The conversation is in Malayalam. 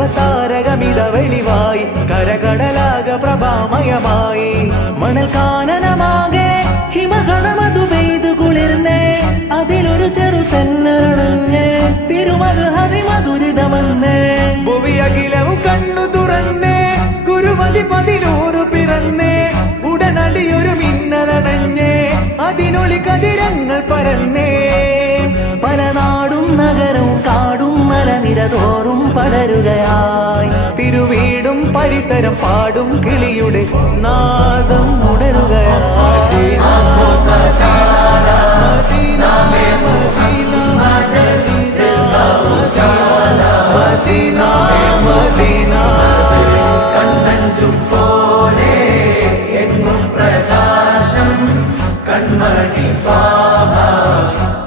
നവതാരകമിത വെളിവായി കരകടലാക പ്രഭാമയമായി മണൽ കാനനമാകെ ഹിമഗണമതു പെയ്തു കുളിർന്നേ അതിലൊരു ചെറു തെന്നരണഞ്ഞേ തിരുമത് ഹരിമധുരിതമെന്നേ ഭുവിയകിലവും കണ്ണു തുറന്നേ ഗുരുമതി 11 പിറന്നേ ഉടനടിയൊരു മിന്നലണഞ്ഞേ അതിനൊളി കതിരങ്ങൾ പരന്നേ പല നാടും നഗരവും കാടും മലനിരതോറും പടരുകയായി തിരുവീടും പരിസരം പാടും കിളിയുടെ നാദം ഉണരുകയായി